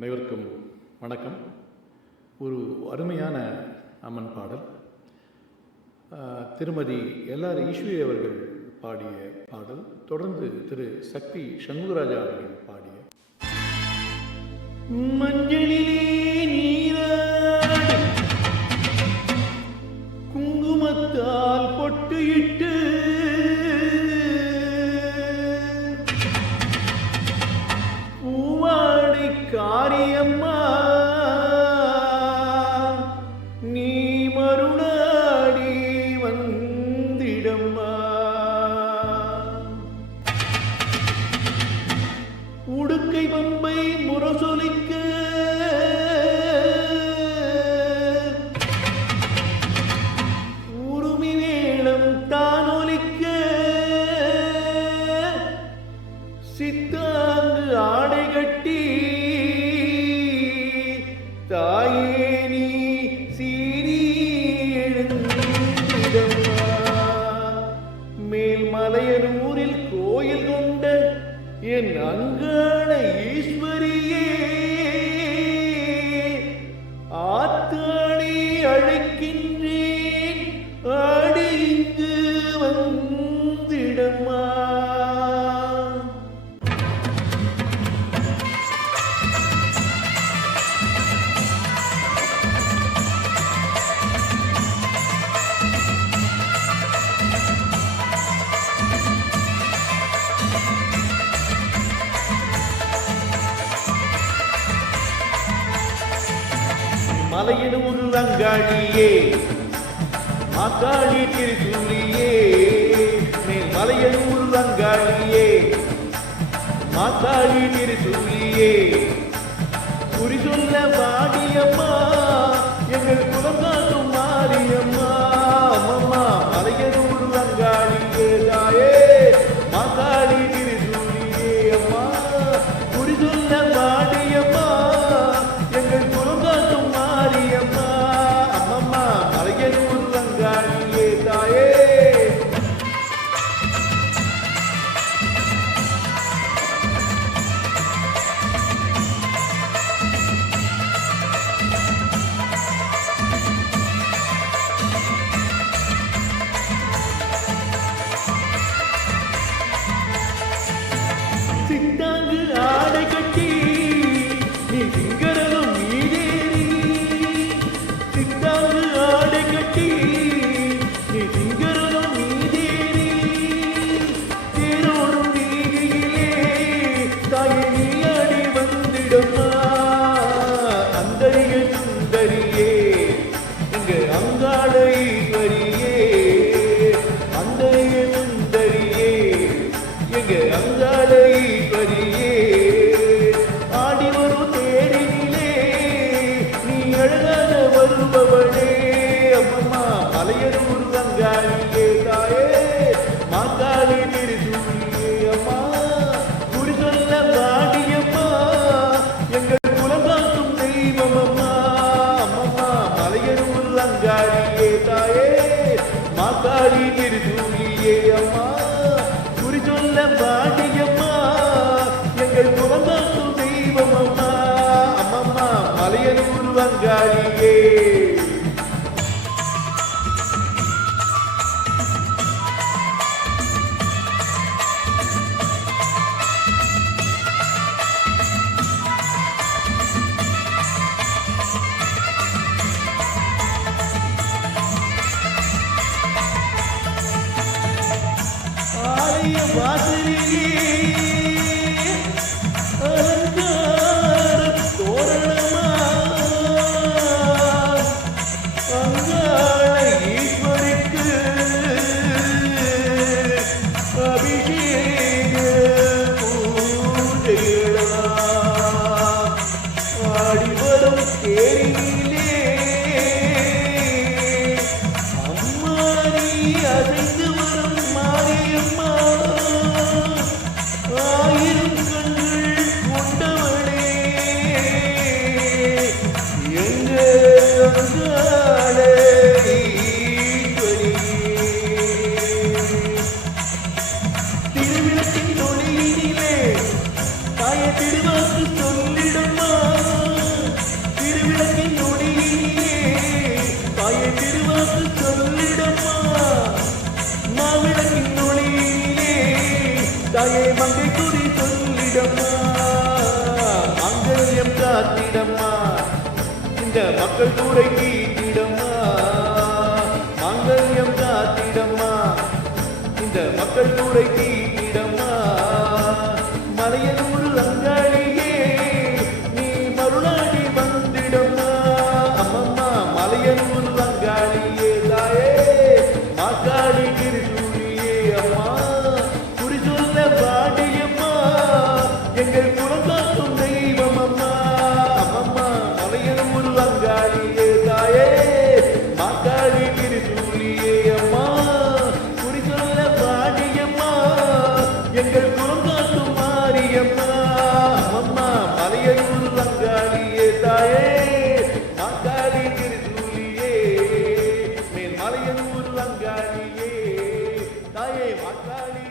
அனைவருக்கும் வணக்கம். ஒரு அருமையான அம்மன் பாடல். திருமதி எல்ஆர் ஈஸ்வரி அவர்கள் பாடிய பாடல். தொடர்ந்து திரு சக்தி சண்முகராஜா அவர்கள் பாடிய மஞ்சளிலே நீராடி குங்குமத்தால் பொட்டு இட்டு பூவாடை காரியம்மா நீ மருளாடி வந்திடம்மா. உடுக்கை பம்பை முரசொலிக்க உருமி வேளம் தானொலிக்க சித்தாங்கு ஆடை கட்டி தாயே நீ சீரி எழுந்திடம்மா. மேல்மலையனூரில் கோயில் கொண்ட என் அங்காள ஈஸ்வரியே ஆத்தாளி அழைக்கின்றேன் ஆடி இங்கு வந்திடம்மா. மலையனூர் அங்காளியே மாக்காளி திருச்சூரியே. மேல் மலையனூர் அங்காளியே மாக்காளி திருச்சூரியே. குறி சொல்ல வாடியம்மா எங்கள் குலங்காட்டும் மாரியம்மா. அம்மா மலையனூர் அங்காளியே தாயே மாக்காளி திருச்சூரியே. அம்மா குறி சொல்ல வாடியம்மா எங்கள் குலங்காட்டும் மாரியம்மா. அம்மம்மா மலையனூர் அங்காளியே தாயே. சித்தாங்கு ஆடை கட்டி நீ சிங்கரனும் நீதேறி. சித்தாங்கு ஆடை கட்டி நீ சிங்கரனும் நீதேறி. தேரோடும் நீதியிலே தாயை நீ ஆடி வந்திடம்மா. அந்தரிய சுந்தரியே இங்கு அங்காள ஈஸ்வரியே. அந்தரிய சுந்தரியே எங்க அங்காள ஈஸ்வரியே. ஆடி வரும் தேடினிலே நீ அழகாக வருபவளே. அம்மம்மா மலையனூர் அங்காளியே தாயே மாக்காளி திருச்சூரியே. அம்மா குறி சொல்ல வாடியம்மா எங்கள் குலங்காட்டும் தெய்வம் அம்மா. அம்மம்மா மலையனூர் அங்காளியே தாயே மாக்காளி திருச்சூரியே. அம்மா குறி சொல்ல வாடியம்மா எங்கள் குலங்காட்டும் தெய்வம் அம்மா. அம்மம்மா மலையனூர் அங்காளியே. ஆலய வாசலிலே அலங்கார தோரணமா காத்திடம்மா இந்த மக்கள் கூரை கீட்டிடம்மா மாங்கல்யம் காத்திடம்மா இந்த மக்கள் கூரை கீட்டிடம்மா மலையனூர் அங்காளியே நீ மருளாடி வந்திடம்மா அம்மம்மா மலையனூர் அங்காளியே தாயே மாக்காளி கிரிசூரியே அம்மா குறி சொல்ல பாடியம்மா எங்கள் குலங்காக்கும் தெய்வம் அம்மா அம்மம்மா மலையனூர் அங்காளியே தாயே மாக்காளி கிரிசூரியே அம்மா குறி சொல்ல பாடியம்மா எங்கள் குலங்காக்கும் மாரியம்மா அம்மம்மா மலையனூர் அங்காளியே தாயே மாக்காளி கிரிசூரியே மேல் மலையனூர் அங்காளியே தாயே மாக்காளி